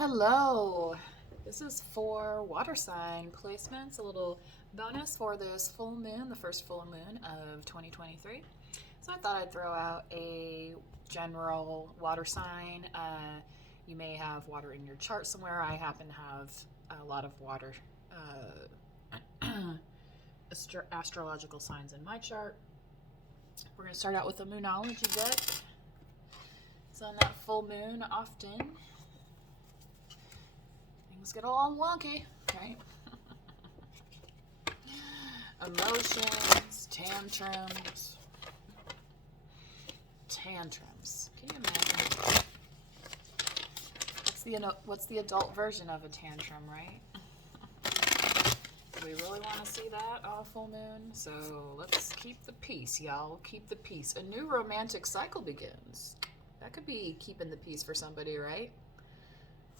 Hello. This is for water sign placements, a little bonus for this full moon, the first full moon of 2023. So I thought I'd throw out a general water sign. You may have water in your chart somewhere. I happen to have a lot of water astrological signs in my chart. We're going to start out with the Moonology deck. So on that full moon, often things get a little wonky, right? Emotions, tantrums. Can you imagine? What's the adult version of a tantrum, right? Do we really want to see that on a full moon? So let's keep the peace, y'all. Keep the peace. A new romantic cycle begins. That could be keeping the peace for somebody, right?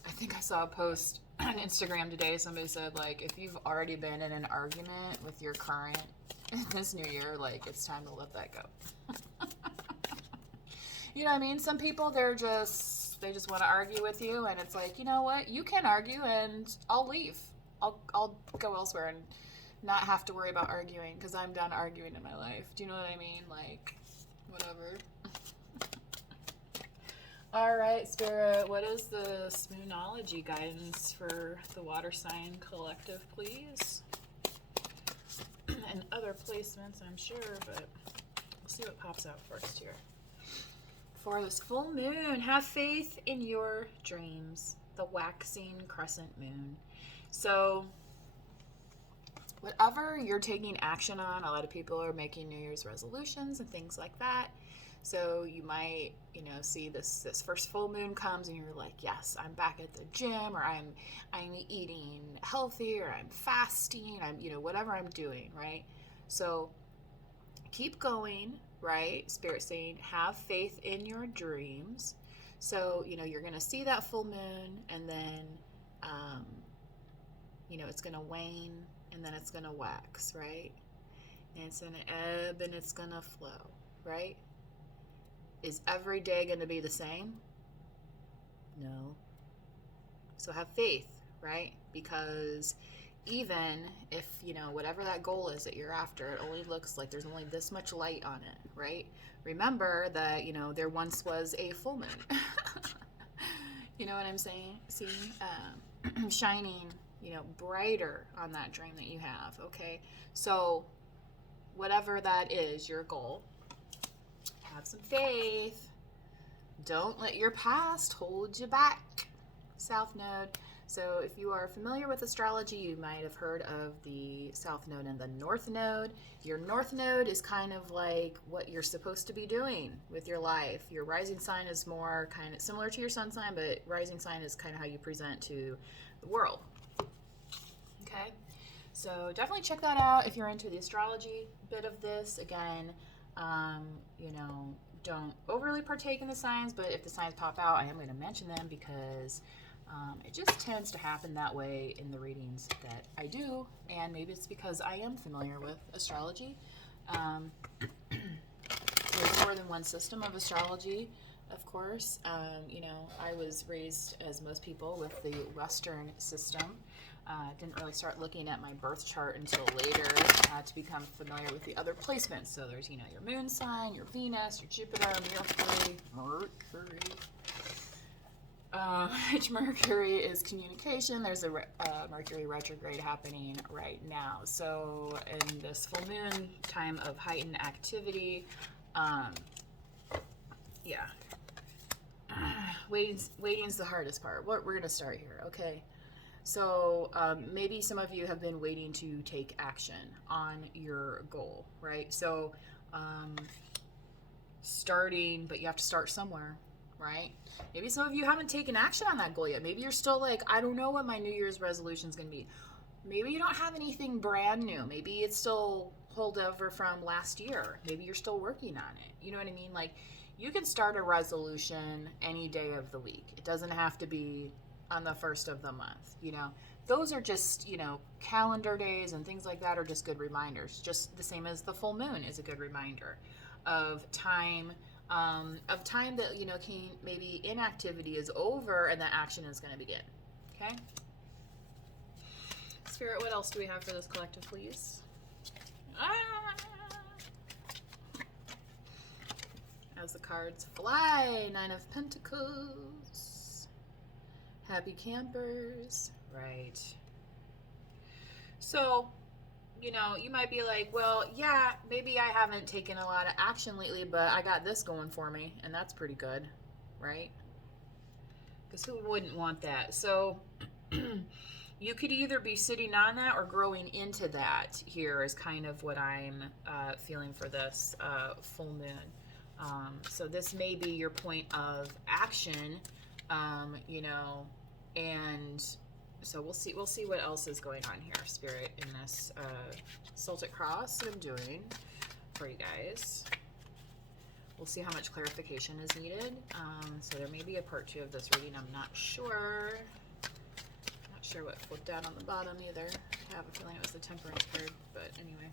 I think I saw a post on Instagram today. Somebody said, like, if you've already been in an argument with your current this new year, like, it's time to let that go. You know what I mean? Some people, they just want to argue with you, and it's like, you know what? You can argue, and I'll leave. I'll go elsewhere and not have to worry about arguing because I'm done arguing in my life. Do you know what I mean? Like, whatever. All right, Spirit, what is the Moonology guidance for the water sign collective, please? And other placements, I'm sure, but we'll see what pops out first here. For this full moon, have faith in your dreams. The waxing crescent moon. So, whatever you're taking action on, a lot of people are making New Year's resolutions and things like that. So you might, see this first full moon comes and you're like, yes, I'm back at the gym, or I'm eating healthy, or I'm fasting, I'm, whatever I'm doing, right? So keep going, right? Spirit saying, have faith in your dreams. So, you're going to see that full moon, and then, it's going to wane, and then it's going to wax, right? And it's going to ebb, and it's going to flow, right? Is every day going to be the same? No. So have faith, right? Because even if, whatever that goal is that you're after, it only looks like there's only this much light on it, right? Remember that, there once was a full moon. You know what I'm saying? See? Shining, brighter on that dream that you have, okay? So whatever that is, your goal, have some faith. Don't let your past hold you back. South Node. So if you are familiar with astrology, you might have heard of the South Node and the North Node. Your North Node is kind of like what you're supposed to be doing with your life. Your rising sign is more kind of similar to your sun sign, but rising sign is kind of how you present to the world. Okay? So definitely check that out if you're into the astrology bit of this. Again, don't overly partake in the signs, but if the signs pop out, I am going to mention them because it just tends to happen that way in the readings that I do, and maybe it's because I am familiar with astrology. There's more than one system of astrology, of course. I was raised, as most people, with the Western system. Didn't really start looking at my birth chart until later to become familiar with the other placements. So there's, your moon sign, your Venus, your Jupiter, Mercury. Which Mercury is communication. There's a Mercury retrograde happening right now. So in this full moon time of heightened activity, waiting's the hardest part. We're going to start here, okay? So maybe some of you have been waiting to take action on your goal, right? So starting, but you have to start somewhere, right? Maybe some of you haven't taken action on that goal yet. Maybe you're still like, I don't know what my New Year's resolution is going to be. Maybe you don't have anything brand new. Maybe it's still holdover from last year. Maybe you're still working on it. You know what I mean? Like, you can start a resolution any day of the week. It doesn't have to be on the first of the month. Those are just, calendar days and things like that are just good reminders. Just the same as the full moon is a good reminder of time of time that, you know, can maybe inactivity is over and the action is going to begin. Okay? Spirit, what else do we have for this collective, please? As the cards fly, Nine of Pentacles. Happy campers. Right. So, you know, you might be like, well, yeah, maybe I haven't taken a lot of action lately, but I got this going for me, and that's pretty good, right? Because who wouldn't want that? So you could either be sitting on that or growing into that. Here is kind of what I'm feeling for this full moon. So this may be your point of action, you know, and so we'll see what else is going on here, Spirit, in this Celtic cross that I'm doing for you guys. We'll see how much clarification is needed. So there may be a part 2 of this reading. I'm not sure. Not sure what flipped out on the bottom either. I have a feeling it was the Temperance card, but anyway.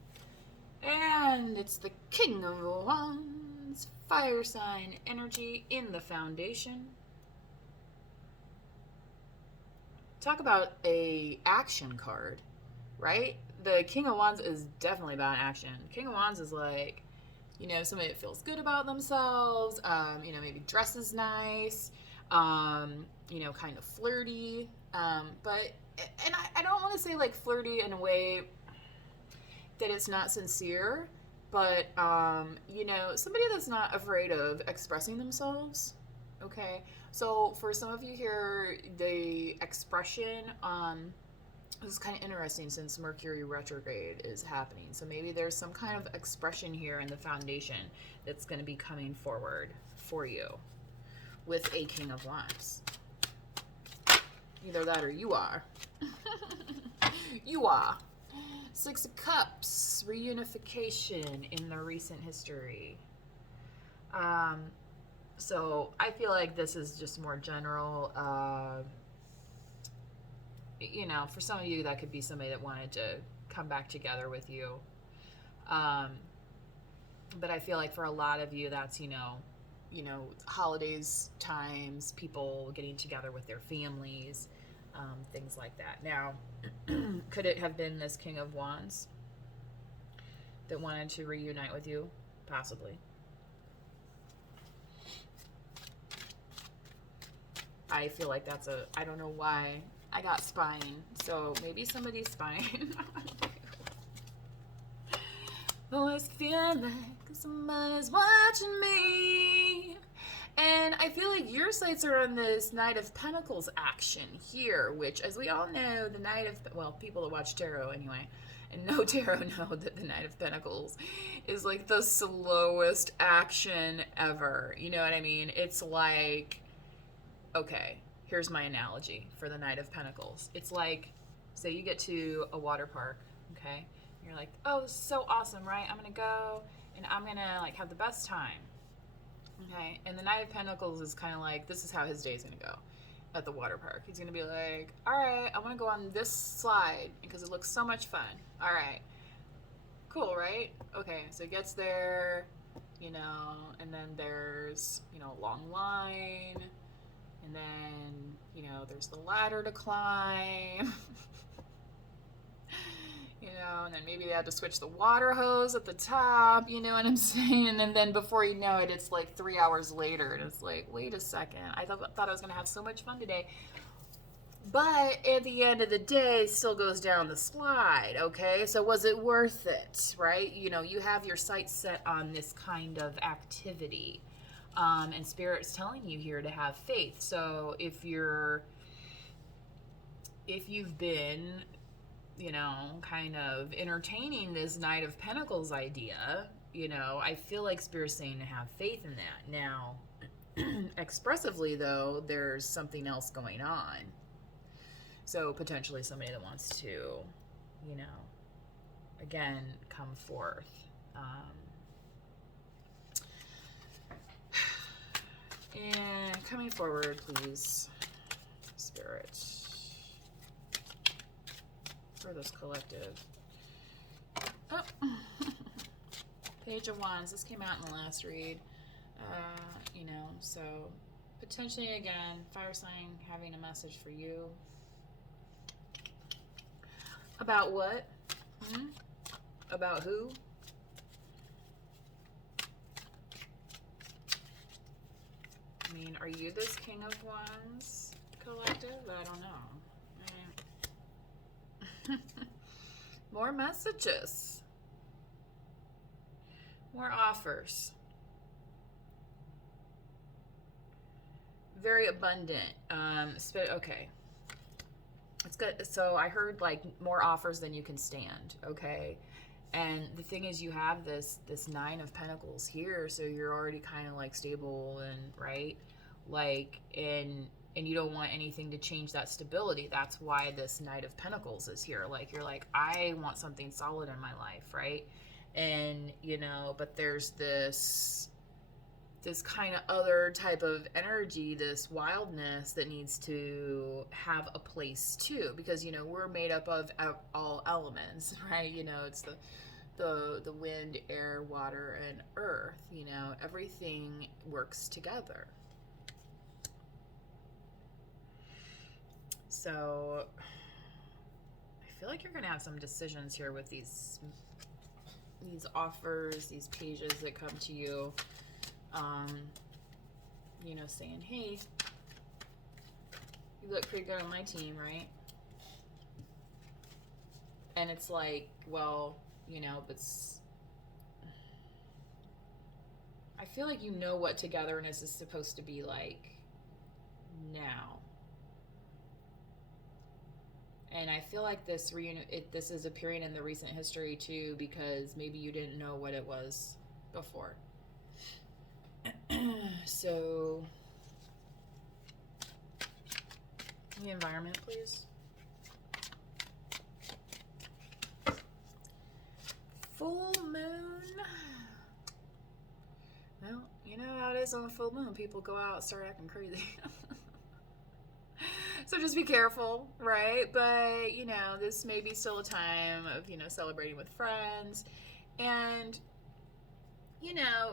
And it's the King of Wands, fire sign energy in the foundation. Talk about a action card, right? The King of Wands is definitely about action. King of Wands is like, you know, somebody that feels good about themselves, you know, maybe dresses nice, you know, kind of flirty, but, and I don't want to say like flirty in a way that it's not sincere, but, you know, somebody that's not afraid of expressing themselves, okay? So for some of you here, the expression, this is kind of interesting since Mercury retrograde is happening. So maybe there's some kind of expression here in the foundation that's going to be coming forward for you with a King of Wands. Either that or you are. You are. Six of Cups, reunification in the recent history. So I feel like this is just more general. You know, for some of you, that could be somebody that wanted to come back together with you. But I feel like for a lot of you, that's, you know, holidays, times, people getting together with their families, things like that. Now, could it have been this King of Wands that wanted to reunite with you? Possibly. I feel like that's I don't know why I got spying, so maybe somebody's spying. Always feel like somebody's watching me. And I feel like your sights are on this Knight of Pentacles action here, which, as we all know, the Knight of, well, people that watch tarot anyway, and know tarot know that the Knight of Pentacles is like the slowest action ever. You know what I mean? It's like, okay, here's my analogy for the Knight of Pentacles. It's like, say you get to a water park, okay? You're like, oh, this is so awesome, right? I'm gonna go and I'm gonna like have the best time. Okay, and the Knight of Pentacles is kind of like, this is how his day's gonna go at the water park. He's gonna be like, all right, I want to go on this slide because it looks so much fun. All right, cool, right? Okay, so he gets there, you know, and then there's, you know, a long line, and then, you know, there's the ladder to climb. You know, and then maybe they had to switch the water hose at the top, you know what I'm saying? And then before you know it, it's like 3 hours later, and it's like, wait a second, I thought I was going to have so much fun today. But at the end of the day, it still goes down the slide, okay? So was it worth it, right? You know, you have your sights set on this kind of activity, and Spirit's telling you here to have faith. So if you've been, you know, kind of entertaining this Knight of Pentacles idea, you know, I feel like Spirit's saying to have faith in that. Now, expressively, though, there's something else going on. So, potentially somebody that wants to, you know, again, come forth. And coming forward, please, Spirit. For this collective. Oh. Page of Wands. This came out in the last read. So potentially again, fire sign having a message for you. About what? About who? I mean, are you this King of Wands collective? I don't know. More messages. More offers. Very abundant. Okay. It's good. So I heard like more offers than you can stand. Okay. And the thing is, you have this Nine of Pentacles here, so you're already kind of like stable and right, like and you don't want anything to change that stability. That's why this Knight of Pentacles is here. Like you're like, I want something solid in my life, right? And but there's this kind of other type of energy, this wildness that needs to have a place too, because we're made up of all elements, right? It's the wind, air, water, and earth. Everything works together. So I feel like you're gonna have some decisions here with these offers, these pages that come to you, saying, hey, you look pretty good on my team, right? And it's like, well, but I feel like what togetherness is supposed to be like now. And I feel like this this is appearing in the recent history too, because maybe you didn't know what it was before. So, the environment, please. Full moon. Well, you know how it is on a full moon. People go out and start acting crazy. So just be careful, right? But, this may be still a time of, celebrating with friends. And,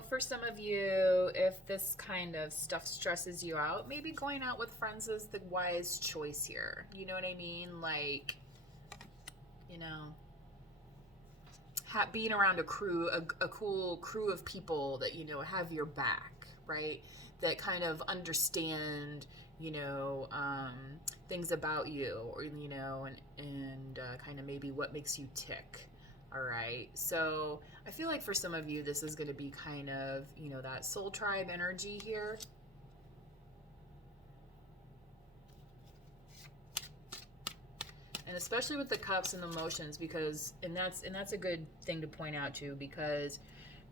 for some of you, if this kind of stuff stresses you out, maybe going out with friends is the wise choice here. You know what I mean? Like, being around a cool crew of people that, have your back, right? That kind of understand, things about you, or, and kind of maybe what makes you tick. All right. So I feel like for some of you, this is going to be kind of, that soul tribe energy here. And especially with the cups and the emotions, because, and that's a good thing to point out too, because,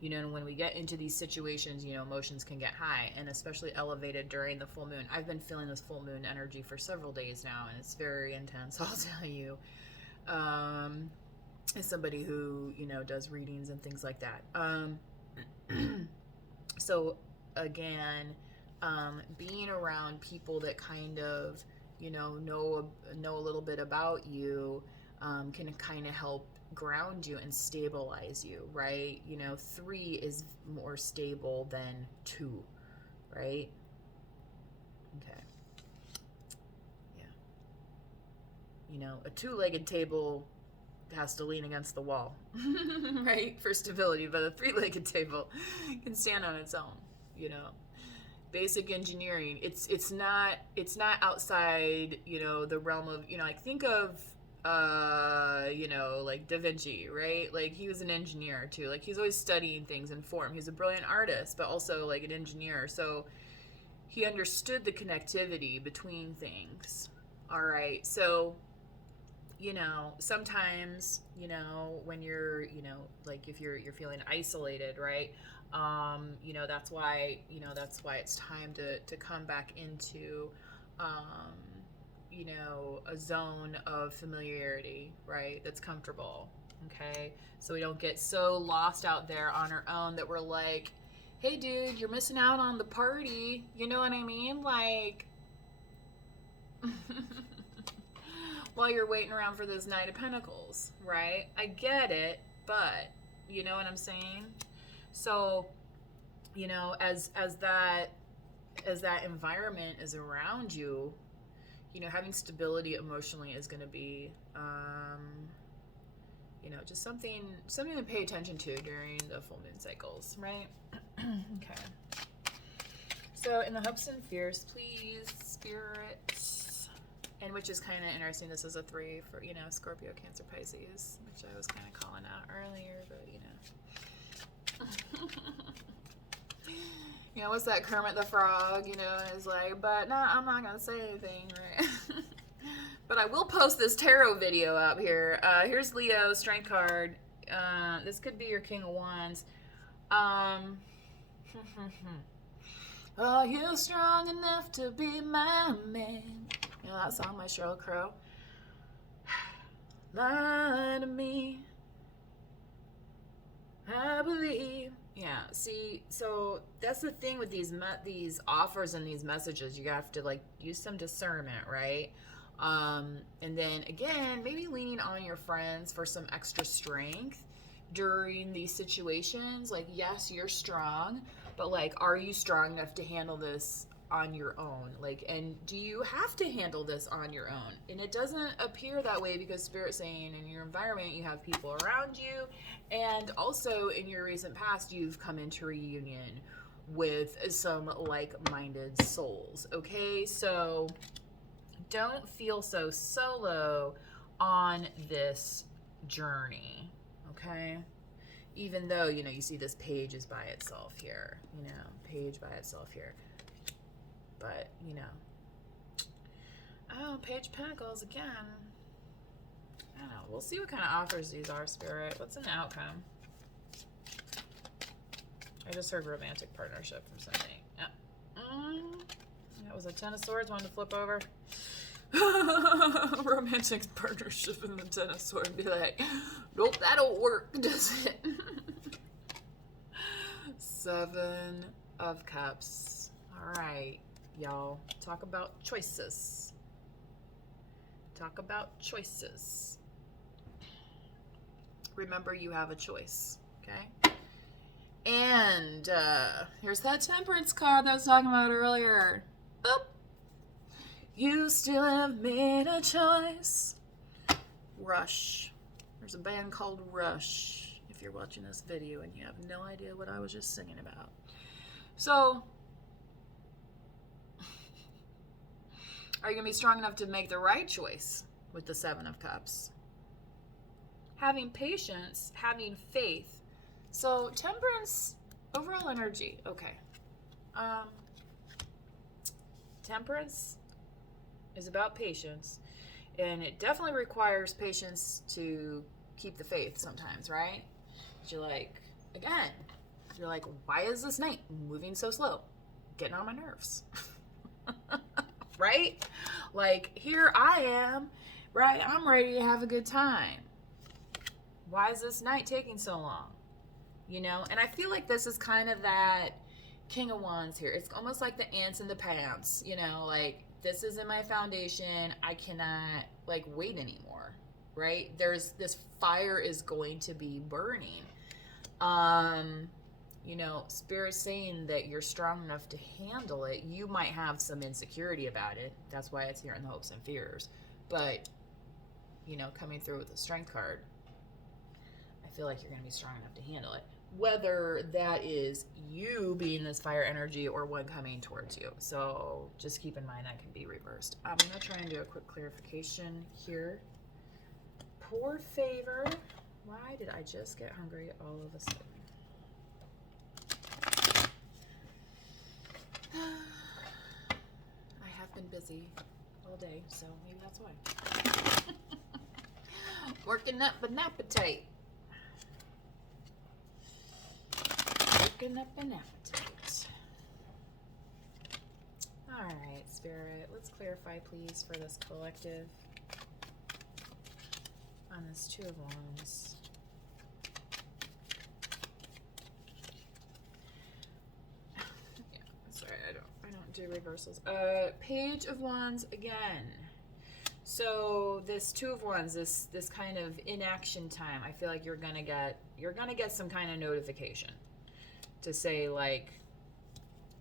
when we get into these situations, emotions can get high, and especially elevated during the full moon. I've been feeling this full moon energy for several days now, and it's very intense, I'll tell you. As somebody who, does readings and things like that. So again, being around people that kind of, know a little bit about you, can kind of help ground you and stabilize you, right? 3 is more stable than 2, right? Okay. Yeah. A 2-legged table has to lean against the wall, right, for stability, but a 3-legged table can stand on its own. Basic engineering, it's not outside the realm of like, think of like Da Vinci, right? Like, he was an engineer too. Like, he's always studying things in form. He's a brilliant artist, but also like an engineer, so he understood the connectivity between things. All right, so sometimes, when you're, like, if you're feeling isolated, right? That's why it's time to come back into, a zone of familiarity, right? That's comfortable. Okay. So we don't get so lost out there on our own that we're like, hey dude, you're missing out on the party. You know what I mean? Like, while you're waiting around for this Knight of Pentacles, right? I get it, but you know what I'm saying? So you know, as that environment is around you, you know, having stability emotionally is going to be, you know, just something to pay attention to during the full moon cycles, right? Okay. So in the hopes and fears, please, spirits, and which is kind of interesting. This is a 3 for, you know, Scorpio, Cancer, Pisces, which I was kind of calling out earlier, but you know. You know, what's that, Kermit the Frog, you know, is like, but no, I'm not going to say anything, right? But I will post this tarot video up here. Here's Leo, Strength card. This could be your King of Wands. Are you strong enough to be my man? You know that song by Sheryl Crow? Lie to me, I believe. Yeah, see, so that's the thing with these offers and these messages. You have to, like, use some discernment, right? And then again, maybe leaning on your friends for some extra strength during these situations. Like, yes, you're strong, but like, are you strong enough to handle this on your own? Like, and do you have to handle this on your own? And it doesn't appear that way, because Spirit's saying in your environment you have people around you, and also in your recent past you've come into reunion with some like-minded souls. Okay, so don't feel so solo on this journey, okay? Even though, you know, you see this page is by itself here, you know, page by itself here. But, you know. Oh, Page of Pentacles again. I don't know. We'll see what kind of offers these are, Spirit. What's an outcome? I just heard romantic partnership from something. Yeah. That was a Ten of Swords. Wanted to flip over. Romantic partnership in the Ten of Swords. Be like, nope, that don't work, does it? 7 of Cups. All right, y'all. Talk about choices. Talk about choices. Remember, you have a choice, okay? And here's that Temperance card that I was talking about earlier. Boop. You still have made a choice. Rush. There's a band called Rush, if you're watching this video and you have no idea what I was just singing about. So, are you going to be strong enough to make the right choice with the 7 of Cups? Having patience, having faith. So, Temperance, overall energy. Okay. Temperance is about patience, and it definitely requires patience to keep the faith sometimes, right? You're like, again, you're like, why is this night moving so slow? Getting on my nerves. Right? Like, here I am, right? I'm ready to have a good time. Why is this night taking so long? You know, and I feel like this is kind of that King of Wands here. It's almost like the ants in the pants, you know, like, this is in my foundation. I cannot, like, wait anymore, right? This fire is going to be burning. You know, Spirit's saying that you're strong enough to handle it. You might have some insecurity about it. That's why it's here in the hopes and fears. But, you know, coming through with the Strength card, I feel like you're going to be strong enough to handle it. Whether that is you being this fire energy or one coming towards you. So just keep in mind that can be reversed. I'm going to try and do a quick clarification here. Poor favor. Why did I just get hungry all of a sudden? I have been busy all day, so maybe that's why. Working up an appetite. Working up an appetite. All right, Spirit. Let's clarify, please, for this collective on this 2 of Wands. Yeah, sorry, I don't do reversals. Page of Wands again. So this 2 of Wands, this kind of inaction time, I feel like you're gonna get some kind of notification to say, like,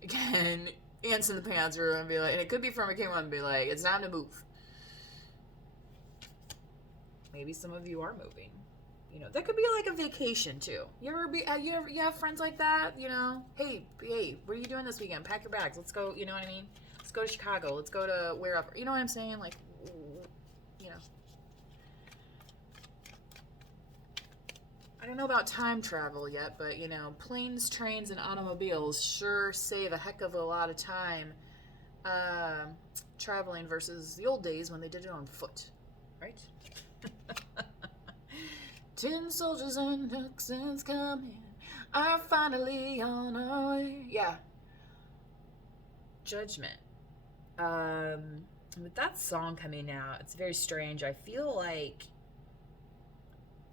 can ants in the pants room and be like, and it could be from a K1 and be like, it's time to move. Maybe some of you are moving. You know, that could be like a vacation too. You have friends like that? You know, hey, what are you doing this weekend? Pack your bags. Let's go. You know what I mean? Let's go to Chicago. Let's go to wherever. You know what I'm saying? Like, you know. I don't know about time travel yet, but you know, planes, trains, and automobiles sure save a heck of a lot of time traveling versus the old days when they did it on foot, right? Tin soldiers and Texans coming are finally on our way. Yeah. Judgment. With that song coming out, it's very strange. I feel like,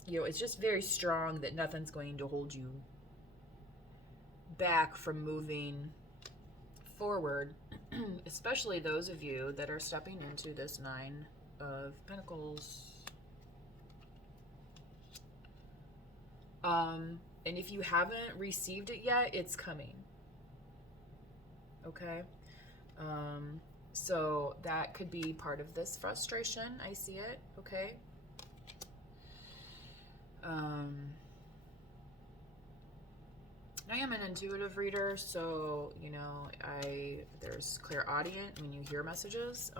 you know, it's just very strong that nothing's going to hold you back from moving forward, especially those of you that are stepping into this Nine of Pentacles. And if you haven't received it yet, it's coming. Okay? So that could be part of this frustration. I see it. Okay? I am an intuitive reader, so, you know, there's clairaudient when you hear messages.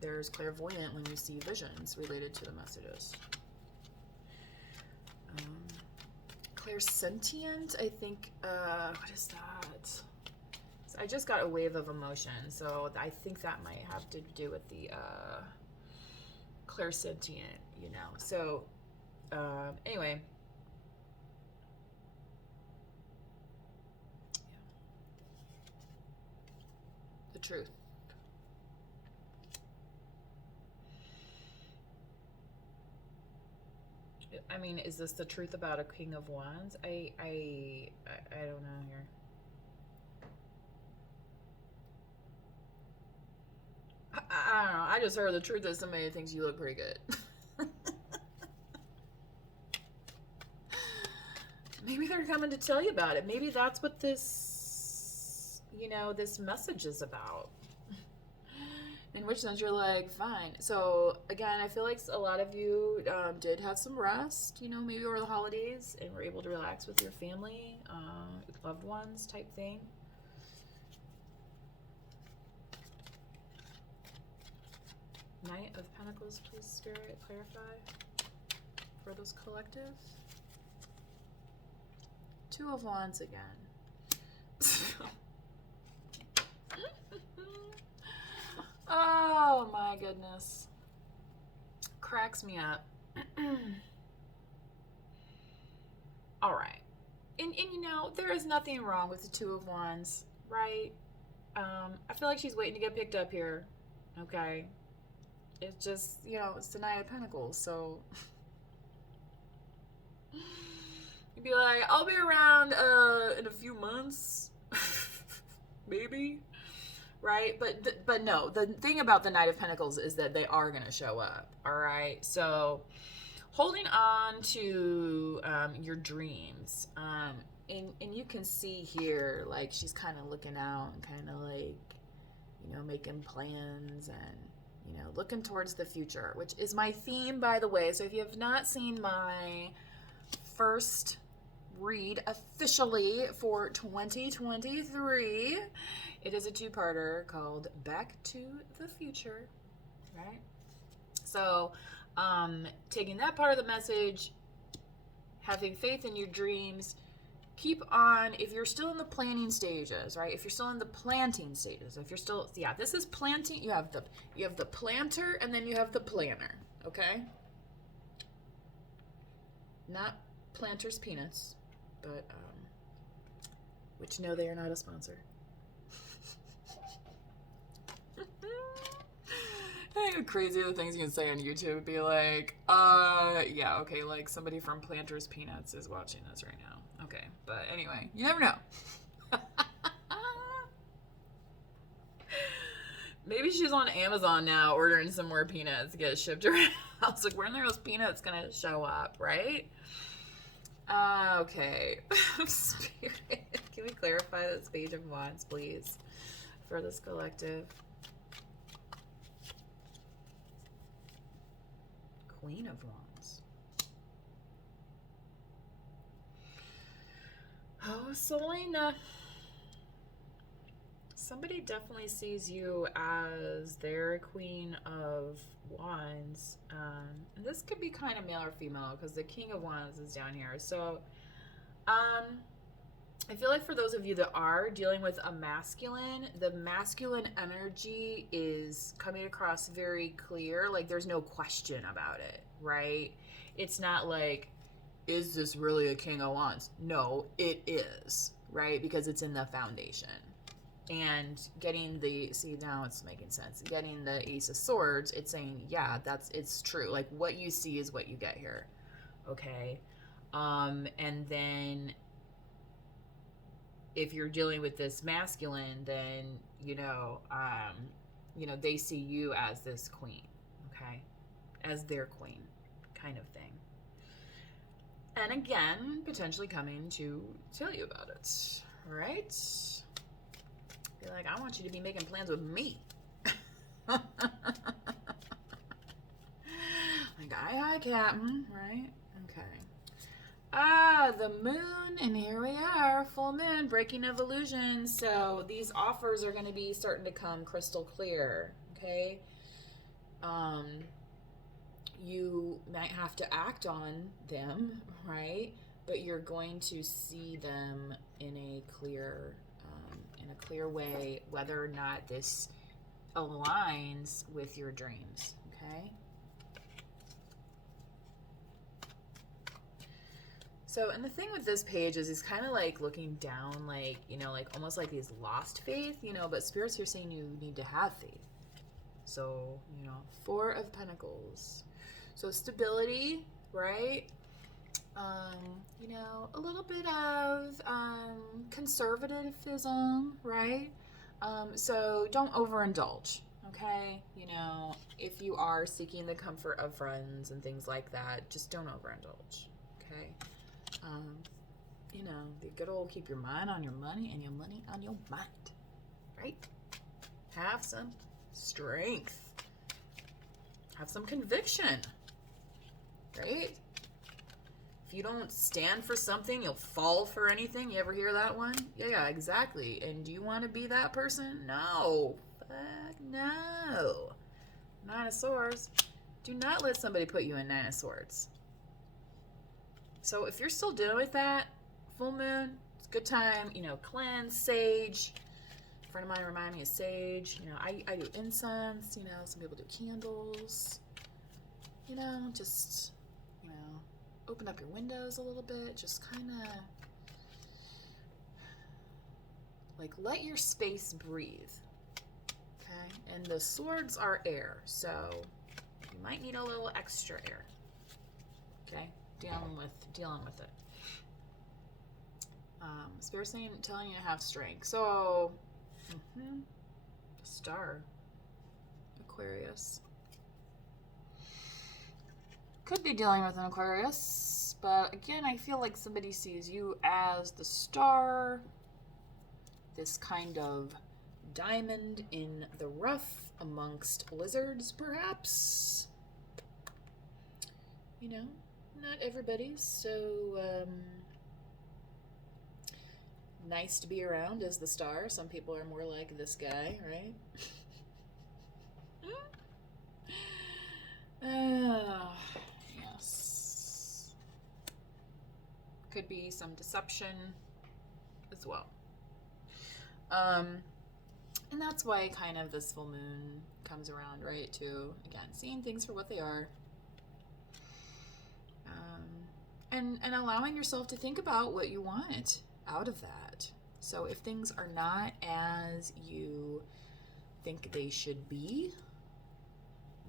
There's clairvoyant when you see visions related to the messages. Clairsentient, I think, what is that? So I just got a wave of emotion, so I think that might have to do with the clairsentient, you know. So, anyway. The truth. I mean, is this the truth about a King of Wands? I don't know here. I don't know. I just heard the truth is somebody thinks you look pretty good. Maybe they're coming to tell you about it. Maybe that's what this, you know, this message is about. In which sense you're like, fine. So again, I feel like a lot of you did have some rest, you know, maybe over the holidays, and were able to relax with your family, loved ones type thing. Knight of Pentacles, please, Spirit, clarify for those collective. Two of Wands again. Oh my goodness. Cracks me up. All right. And you know, there is nothing wrong with the Two of Wands, right? I feel like she's waiting to get picked up here. Okay. It's just, you know, it's the Knight of Pentacles, so you'd be like, I'll be around in a few months. Maybe. Right? But no, the thing about the Knight of Pentacles is that they are going to show up. All right? So holding on to your dreams. And you can see here, like, she's kind of looking out and kind of like, you know, making plans and, you know, looking towards the future, which is my theme, by the way. So if you have not seen my first read officially for 2023, it is a two-parter called Back to the Future, right? So, taking that part of the message, having faith in your dreams, keep on, if you're still in the planning stages, right? If you're still in the planting stages, if you're still, yeah, this is planting. You have the planter, and then you have the planner, okay? Not Planters Peanuts, but, which, no, they are not a sponsor. Crazy the things you can say on YouTube would be like, yeah, okay, like somebody from Planters Peanuts is watching this right now. Okay, but anyway, you never know. Maybe she's on Amazon now ordering some more peanuts to get shipped around. I was like, when are those peanuts gonna show up, right? Okay. Spirit, can we clarify this Page of Wands, please, for this collective? Queen of Wands. Oh, Selena. Somebody definitely sees you as their Queen of Wands. And this could be kind of male or female because the King of Wands is down here. So, I feel like for those of you that are dealing with a masculine, the masculine energy is coming across very clear. Like there's no question about it, right? It's not like, is this really a King of Wands? No, it is, right? Because it's in the foundation. And getting the, see, now it's making sense. Getting the Ace of Swords, it's saying, yeah, it's true. Like what you see is what you get here. Okay. And then if you're dealing with this masculine, then, they see you as this queen, okay? As their queen kind of thing. And again, potentially coming to tell you about it, right? Be like, I want you to be making plans with me. Like, aye, Captain, right? Okay. The moon, and here we are, full moon, breaking of illusion. So these offers are going to be starting to come crystal clear, okay? You might have to act on them, right? But you're going to see them in a clear way, whether or not this aligns with your dreams, okay? So, and the thing with this page is kind of like looking down, like, like almost like these lost faith, but spirits are saying you need to have faith. So, Four of Pentacles. So stability, right? A little bit of conservatism, right? So don't overindulge, okay? If you are seeking the comfort of friends and things like that, just don't overindulge, okay? The good old keep your mind on your money and your money on your mind, right? Have some strength. Have some conviction, right? If you don't stand for something, you'll fall for anything. You ever hear that one? Yeah, exactly. And do you want to be that person? No. Fuck no. Nine of Swords. Do not let somebody put you in Nine of Swords. So if you're still dealing with that, full moon, it's a good time. Cleanse, sage. A friend of mine reminded me of sage. I do incense. Some people do candles. Just, open up your windows a little bit. Just kind of, like, let your space breathe. Okay? And the swords are air, so you might need a little extra air. Okay? Dealing with it. Spirit saying, telling you to have strength. So, the Star, Aquarius. Could be dealing with an Aquarius, but again, I feel like somebody sees you as the Star, this kind of diamond in the rough amongst lizards, perhaps. Not everybody's so nice to be around as the Star. Some people are more like this guy, right? Yes. Could be some deception as well. And that's why kind of this full moon comes around, right? To, again, seeing things for what they are. And allowing yourself to think about what you want out of that. So if things are not as you think they should be,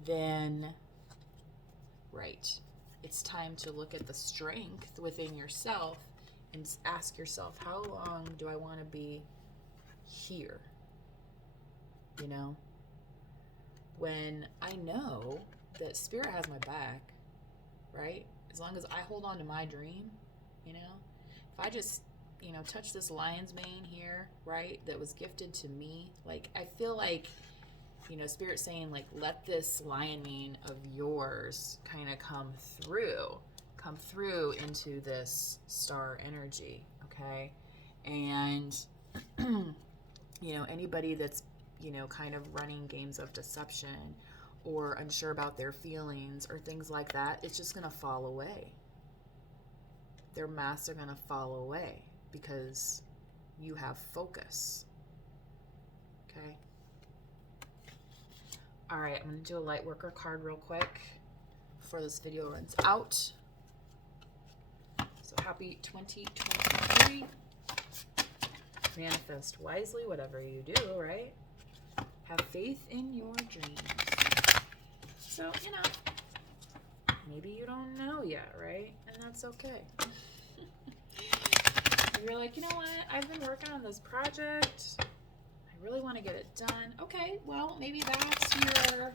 then, right, it's time to look at the strength within yourself and ask yourself, how long do I want to be here? When I know that Spirit has my back, right? As long as I hold on to my dream, you know? If I just, touch this lion's mane here, right, that was gifted to me, like, I feel like, Spirit saying, like, let this lion mane of yours kind of come through into this star energy, okay? And, anybody that's, kind of running games of deception or unsure about their feelings or things like that, it's just going to fall away. Their masks are going to fall away because you have focus. Okay? All right, I'm going to do a light worker card real quick before this video runs out. So happy 2023. Manifest wisely, whatever you do, right? Have faith in your dreams. So, maybe you don't know yet, right? And that's okay. You're like, you know what? I've been working on this project. I really want to get it done. Okay, well, maybe that's your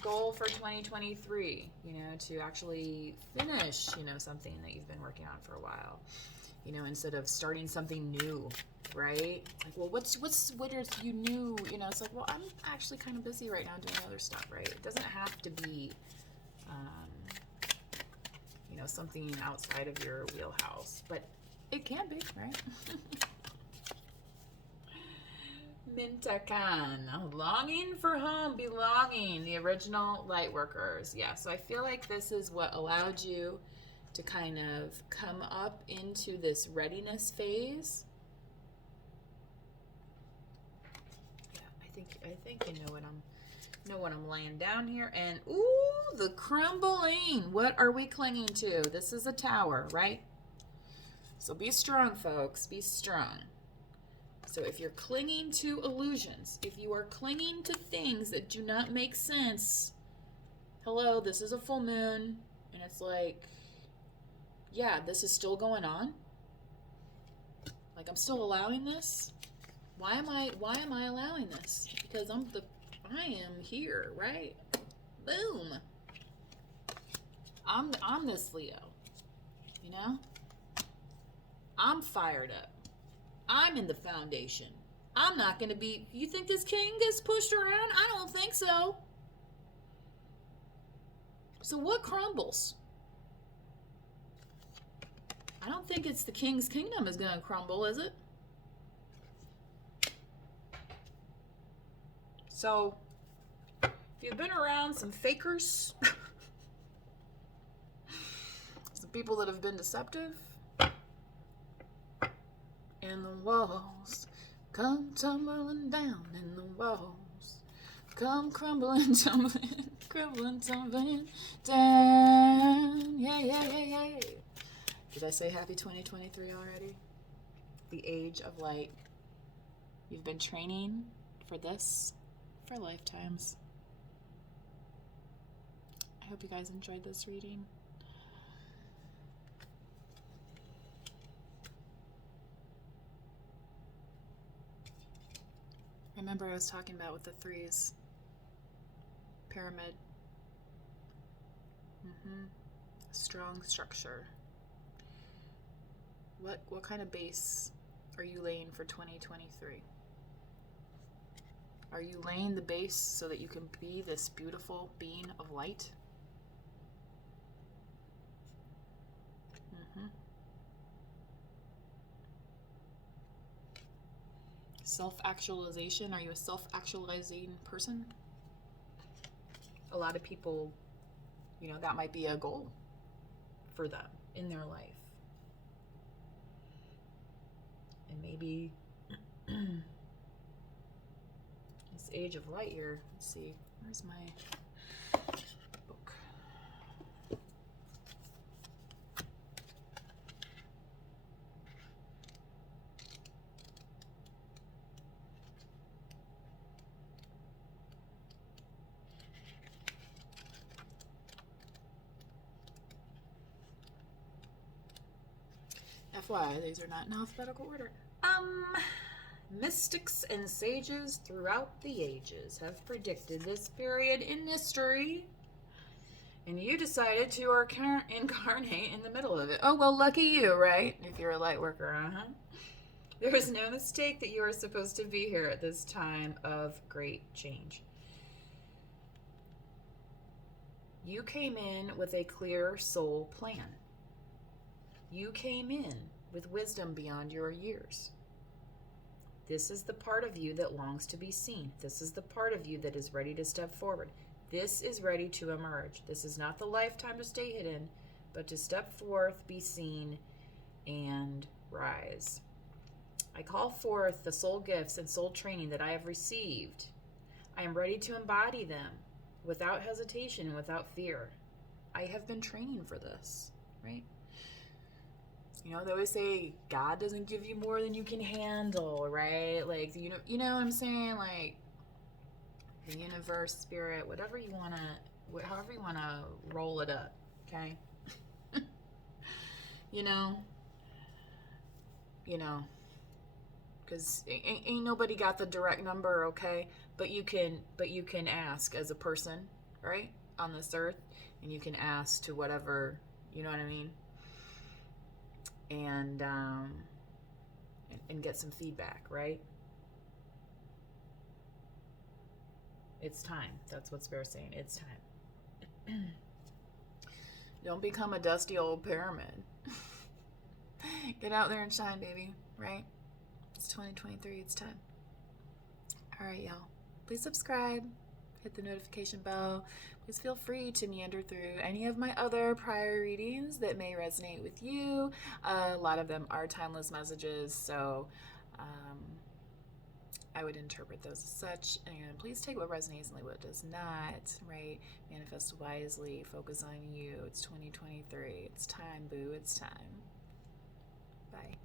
goal for 2023, to actually finish, something that you've been working on for a while, instead of starting something new, right? Like, well, what is you new, it's like, well, I'm actually kind of busy right now doing other stuff, right? It doesn't have to be, something outside of your wheelhouse, but it can be, right? Mintakan, longing for home, belonging, the original light workers. Yeah, so I feel like this is what allowed you to kind of come up into this readiness phase. Yeah, I think you know what I'm laying down here. And ooh, the crumbling. What are we clinging to? This is a tower, right? So be strong, folks. Be strong. So if you're clinging to illusions, if you are clinging to things that do not make sense, hello, this is a full moon, and it's like, yeah, this is still going on. Like, I'm still allowing this. Why am I allowing this? Because I am here, right? Boom. I'm this Leo. I'm fired up. I'm in the foundation. I'm not going to be... You think this king gets pushed around? I don't think so. So what crumbles? I don't think it's the king's kingdom is going to crumble, is it? So, if you've been around some fakers, some people that have been deceptive, and the walls come tumbling down, and the walls come crumbling, tumbling, crumbling, tumbling down. Yeah. Did I say happy 2023 already? The age of light. You've been training for this for lifetimes. I hope you guys enjoyed this reading. Remember I was talking about with the threes. Pyramid. Strong structure. What kind of base are you laying for 2023? Are you laying the base so that you can be this beautiful being of light? Self-actualization. Are you a self-actualizing person? A lot of people, that might be a goal for them in their life. And maybe this age of light here, let's see, where's my book? FYI, these are not in alphabetical order. Mystics and sages throughout the ages have predicted this period in history. And you decided to incarnate in the middle of it. Oh, well, lucky you, right? If you're a light worker, There is no mistake that you are supposed to be here at this time of great change. You came in with a clear soul plan. You came in with wisdom beyond your years. This is the part of you that longs to be seen. This is the part of you that is ready to step forward. This is ready to emerge. This is not the lifetime to stay hidden, but to step forth, be seen, and rise. I call forth the soul gifts and soul training that I have received. I am ready to embody them without hesitation and without fear. I have been training for this, right? You know, they always say God doesn't give you more than you can handle, right? Like, you know what I'm saying? Like, the universe, spirit, whatever you want to, however you want to roll it up, okay? you know, because ain't nobody got the direct number, okay? But you can ask as a person, right, on this earth, and you can ask to whatever, you know what I mean, and get some feedback, right? It's time. That's what Spirit's saying. It's time. Don't become a dusty old pyramid. Get out there and shine, baby, right? It's 2023. It's time. All right, y'all. Please subscribe. Hit the notification bell. Please feel free to meander through any of my other prior readings that may resonate with you. A lot of them are timeless messages, so I would interpret those as such. And please take what resonates and leave what does not, right? Manifest wisely. Focus on you. It's 2023. It's time, boo. It's time. Bye.